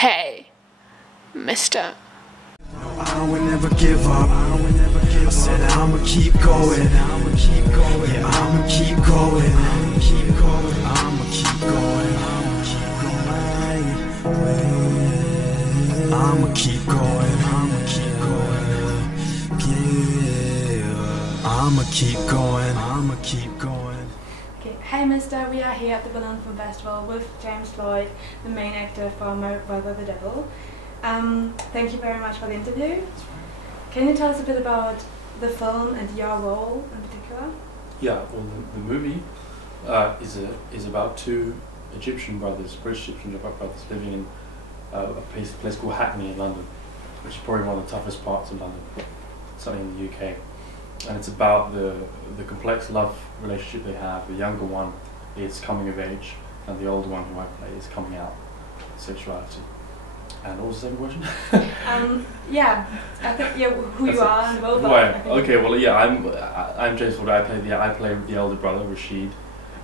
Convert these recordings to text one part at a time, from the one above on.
Hey, mister. I would never give up. I said I'ma keep going. Yeah, I'ma keep going. I'ma keep going. I'ma keep going. I'ma keep going. I'ma keep going. Yeah. I'ma keep going. I'ma keep going. Okay. Hey mister, we are here at the Berlinale Film Festival with James Floyd, the main actor for My Brother the Devil. Thank you very much for the interview. Can you tell us a bit about the film and your role in particular? Yeah, well, the movie is about two Egyptian brothers, British Egyptian brothers, living in a place called Hackney in London, which is probably one of the toughest parts of London, certainly in the UK. And it's about the complex love relationship they have. The younger one is coming of age, and the older one, who I play, is coming out sexuality. And what was the second question? Yeah, I think who you are and the role. Right. Okay. Well, yeah, I'm James Floyd. I play the elder brother, Rashid,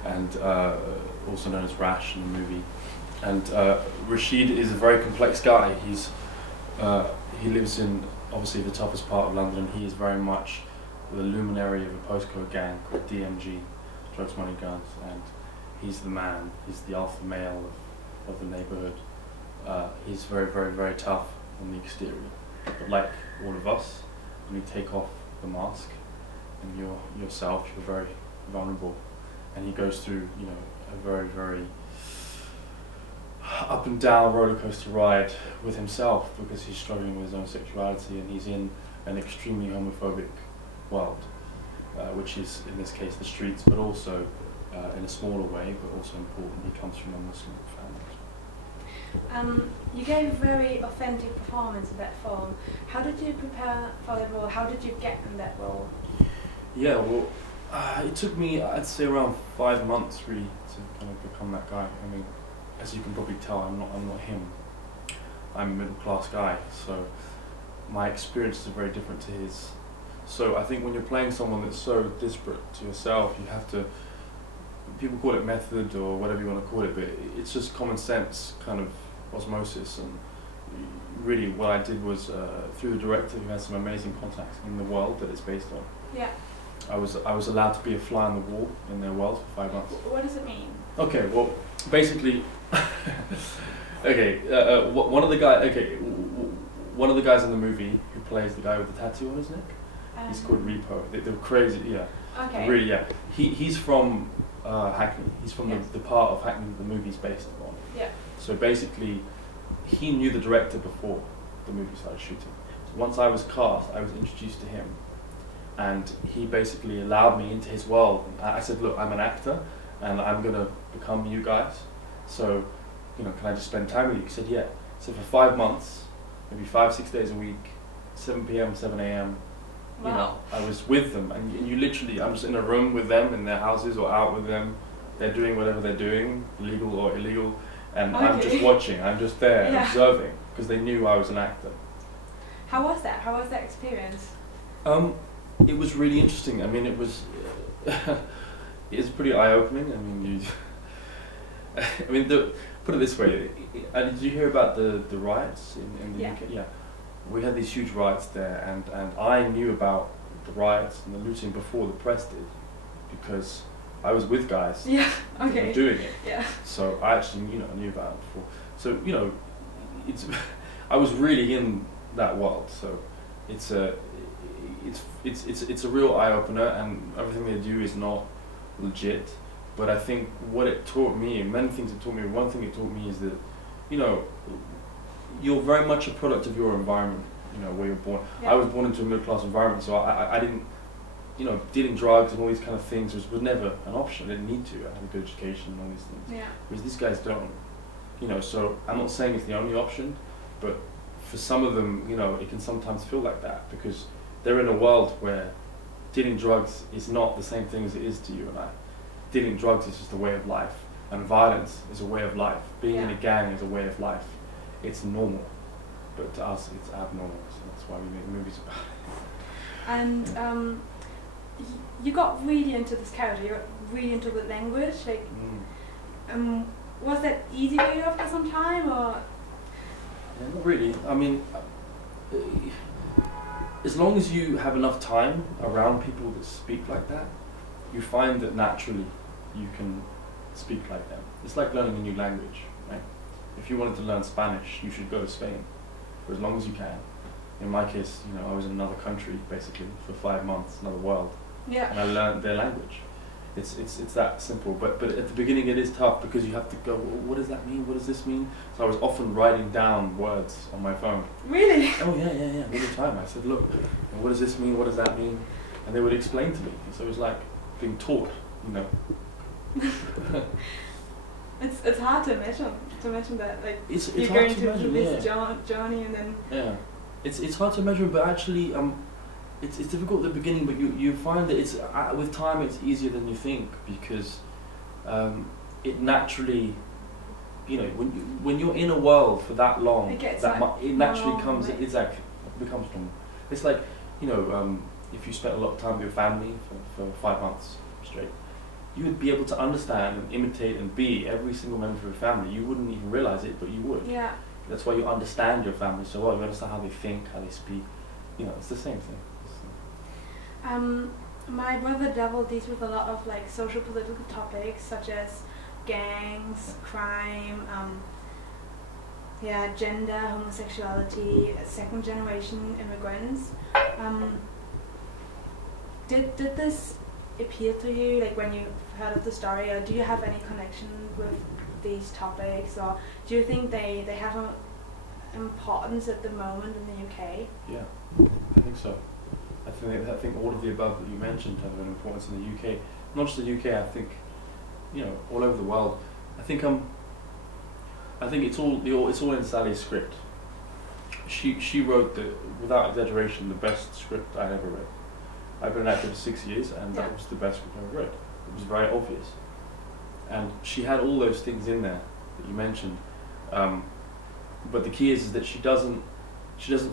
and also known as Rash in the movie. And Rashid is a very complex guy. He lives in obviously the toughest part of London, and he is very much the luminary of a postcode gang called DMG, Drugs, Money, Guns, and he's the man. He's the alpha male of the neighborhood. He's very, very, very tough on the exterior, but like all of us, when you take off the mask and you're yourself, you're very vulnerable. And he goes through, a very, very up and down roller coaster ride with himself, because he's struggling with his own sexuality, and he's in an extremely homophobic world, which is in this case the streets, but also in a smaller way, but also important. He comes from a Muslim family. You gave a very authentic performance in that film. How did you prepare for that role? How did you get in that role? Yeah, well, it took me, I'd say, around 5 months really to kind of become that guy. I mean, as you can probably tell, I'm not him. I'm a middle-class guy, so my experiences are very different to his. So I think when you're playing someone that's so disparate to yourself, you have to, people call it method or whatever you want to call it, but it's just common sense kind of osmosis. And really what I did was, through the director, who has some amazing contacts in the world that it's based on, yeah, I was allowed to be a fly on the wall in their world for 5 months. What does it mean? Okay, well, basically, okay, one of the guys in the movie who plays the guy with the tattoo on his neck, he's called Repo. They were crazy, yeah. Okay. Really, yeah. He's from Hackney. He's from the part of Hackney the movie's based on. Yeah. So basically, he knew the director before the movie started shooting. So once I was cast, I was introduced to him, and he basically allowed me into his world. And I said, look, I'm an actor, and I'm gonna become you guys. So, can I just spend time with you? He said, yeah. So for 5 months, maybe 5-6 days a week, 7 p.m., 7 a.m. Wow. I was with them, and you literally, I'm just in a room with them in their houses or out with them. They're doing whatever they're doing, legal or illegal, and I'm just watching. I'm just there observing, because they knew I was an actor. How was that? How was that experience? It was really interesting. I mean, it was it's pretty eye-opening. I mean, put it this way. Did you hear about the riots in the UK? Yeah. We had these huge riots there, and I knew about the riots and the looting before the press did, because I was with guys doing it. Yeah. So I actually knew about it before. So I was really in that world. So it's a real eye opener, and everything they do is not legit. But I think what it taught me, and many things it taught me, one thing it taught me is that you're very much a product of your environment, where you're born. Yeah. I was born into a middle-class environment, so I didn't, dealing drugs and all these kind of things was never an option. I didn't need to. I had a good education and all these things. Yeah. Whereas these guys don't. So I'm not saying it's the only option, but for some of them, it can sometimes feel like that, because they're in a world where dealing drugs is not the same thing as it is to you and I. Dealing drugs is just a way of life, and violence is a way of life. Being in a gang is a way of life. It's normal, but to us it's abnormal, so that's why we make movies about it. And you got really into this character, you got really into the language, was that easy for you after some time, or really. I mean, as long as you have enough time around people that speak like that, you find that naturally you can speak like them. It's like learning a new language, right? If you wanted to learn Spanish, you should go to Spain for as long as you can. In my case, you know, I was in another country basically for 5 months, another world, and I learned their language. It's that simple. But at the beginning it is tough because you have to go, well, what does that mean? What does this mean? So I was often writing down words on my phone. Really? Oh yeah, all the time. I said, look, what does this mean? What does that mean? And they would explain to me. So it was like being taught, you know. It's hard to imagine that, like, it's you're hard going to to imagine, this journey and then... Yeah, it's hard to measure, but actually it's difficult at the beginning, but you find that it's with time it's easier than you think, because it naturally, you know, when you're in a world for that long, it naturally comes, it becomes normal. It's like, you know, if you spent a lot of time with your family for 5 months straight, you would be able to understand and imitate and be every single member of your family. You wouldn't even realize it, but you would. Yeah. That's why you understand your family so well. You understand how they think, how they speak. You know, it's the same thing. My brother Devil deals with a lot of like social political topics such as gangs, crime, gender, homosexuality, second generation immigrants. Did this appeal to you, like when you heard of the story, or do you have any connection with these topics, or do you think they have an importance at the moment in the UK? Yeah, I think so. I think all of the above that you mentioned have an importance in the UK. Not just the UK. I think, you know, all over the world. I think it's all in Sally's script. She wrote without exaggeration, the best script I ever read. I've been an actor for 6 years, and that was the best script I ever read. It was very obvious, and she had all those things in there that you mentioned. But the key is that she doesn't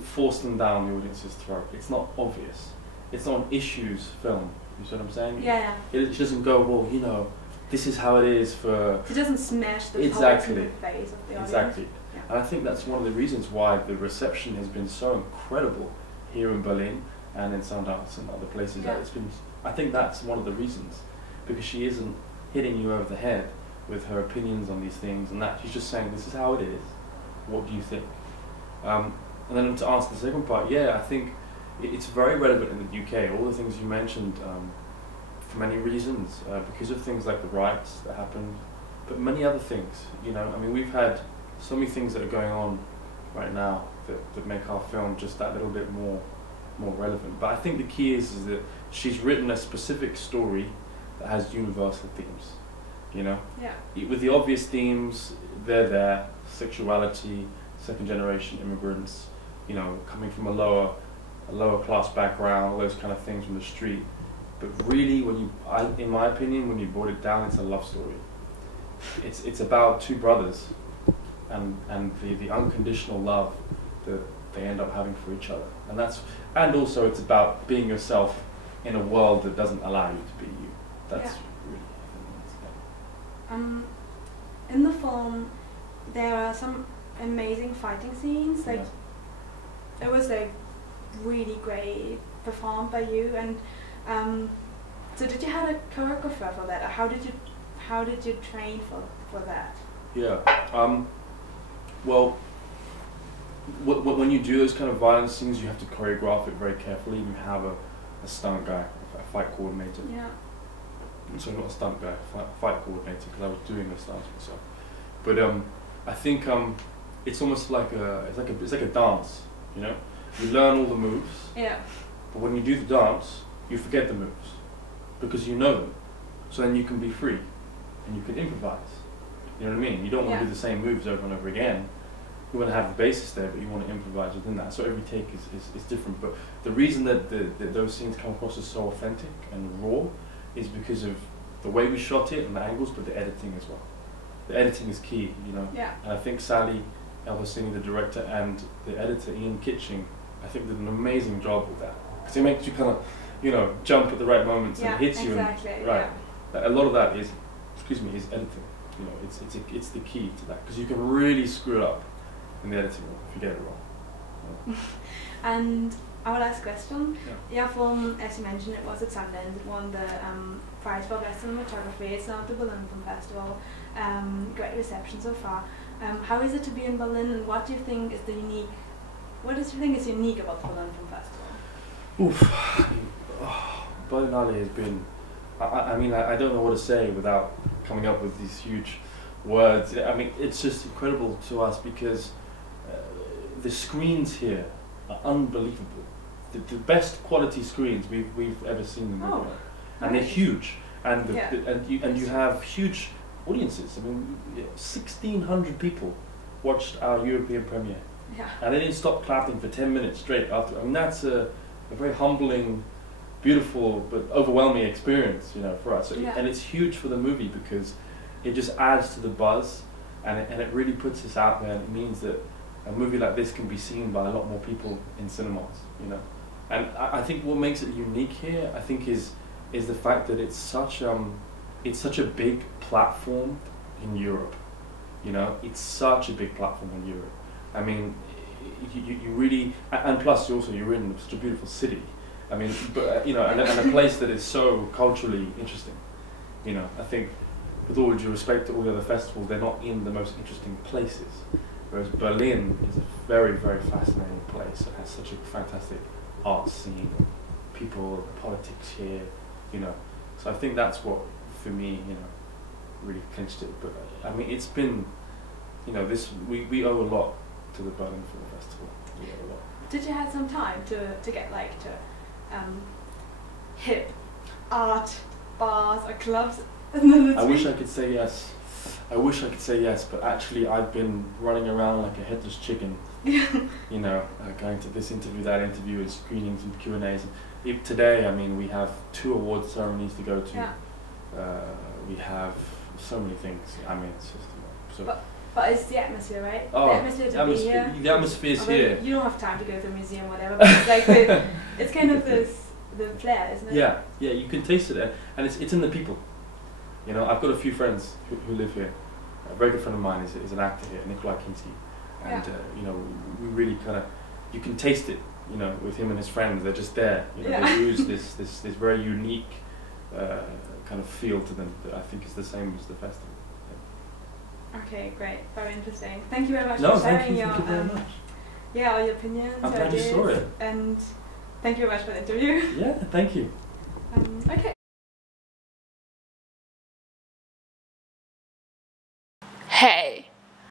force them down the audience's throat. It's not obvious. It's not an issues film. You see what I'm saying? Yeah. She doesn't go, well, you know, this is how it is for... She doesn't smash the topics in the face of the audience. Exactly. Yeah. And I think that's one of the reasons why the reception has been so incredible here in Berlin and in Sundance and other places. Yeah. I think that's one of the reasons, because she isn't hitting you over the head with her opinions on these things and that. She's just saying, this is how it is. What do you think? And then to answer the second part, yeah, I think it's very relevant in the UK. All the things you mentioned, for many reasons, because of things like the riots that happened, but many other things. You know, I mean, we've had so many things that are going on right now that make our film just that little bit more relevant. But I think the key is that she's written a specific story that has universal themes. You know, with the obvious themes, they're there: sexuality, second generation immigrants, you know, coming from a lower class background, all those kind of things from the street. But really, in my opinion, when you boil it down, it's a love story. It's about two brothers and the unconditional love that they end up having for each other. And also it's about being yourself in a world that doesn't allow you to be you. That's really, in the film, there are some amazing fighting scenes. Like, it was like really great performed by you. And so did you have a choreographer for that? Or how did you train for that? Yeah. Well, when you do those kind of violence scenes, you have to choreograph it very carefully. You have a stunt guy, a fight coordinator. Yeah. So not a stunt guy, a fight coordinator, because I was doing the stunts myself. But I think it's almost like it's like a dance. You know, you learn all the moves. Yeah. But when you do the dance, you forget the moves because you know them. So then you can be free, and you can improvise. You know what I mean? You don't want to do the same moves over and over again. You want to have the basis there, but you want to improvise within that. So every take is different. But the reason that those scenes come across as so authentic and raw is because of the way we shot it and the angles, but the editing as well. The editing is key, you know. Yeah. And I think Sally El-Hosseini, the director, and the editor, Ian Kitching, I think did an amazing job with that. Because it makes you kind of, you know, jump at the right moments and hits you. Exactly. Right. A lot of that is editing. You know, it's the key to that, because you can really screw it up in the editing room if you get it wrong. And our last question. Yeah. Your film, as you mentioned, it was at Sundance. It won the prize for best cinematography. It's now at the Berlin Film Festival. Great reception so far. How is it to be in Berlin, and what do you think is the unique? What do you think is unique about the Berlin Film Festival? Oof, Berlinale has been. I mean, I don't know what to say without coming up with these huge words. I mean, it's just incredible to us because the screens here are unbelievable. The best quality screens we've ever seen in the world, and they're huge. And you have huge audiences. I mean, 1,600 people watched our European premiere, and they didn't stop clapping for 10 minutes straight after. I mean, that's a very humbling, beautiful, but overwhelming experience, you know, for us. And it's huge for the movie because it just adds to the buzz, and it really puts us out there. And it means that a movie like this can be seen by a lot more people in cinemas, you know. And I think what makes it unique here, I think, is the fact that it's such a big platform in Europe. You know, it's such a big platform in Europe. I mean, you really, and plus you're in such a beautiful city. I mean, but you know, and a place that is so culturally interesting. You know, I think, with all due respect to all the other festivals, they're not in the most interesting places. Whereas Berlin is a very, very fascinating place. It has such a fantastic art scene, people, politics here, you know. So I think that's what, for me, you know, really clinched it. But I mean, it's been, you know, we owe a lot to the Berlin Film Festival. We owe a lot. Did you have some time to get hip art bars or clubs? I wish I could say yes. I wish I could say yes, but actually I've been running around like a headless chicken. You know, going to this interview, that interview, and screenings and Q&As. Today, I mean, we have 2 award ceremonies to go to. We have so many things. I mean, it's just, you know, so. But it's the atmosphere, right? Oh, the atmosphere to be here. The atmosphere's here. You don't have time to go to a museum, whatever. But it's like it's kind of the flair, isn't it? Yeah, you can taste it, and it's in the people. You know, I've got a few friends who live here. A very good friend of mine is an actor here, Nikolai Kinski, and you know, we really kind of, you can taste it. You know, with him and his friends, they're just there. You know, they use this very unique kind of feel to them that I think is the same as the festival. Okay, great, very interesting. Thank you very much No, for sharing thank you very much. all your opinions, I'm glad you saw it. and thank you very much for the interview. Yeah, thank you. Okay.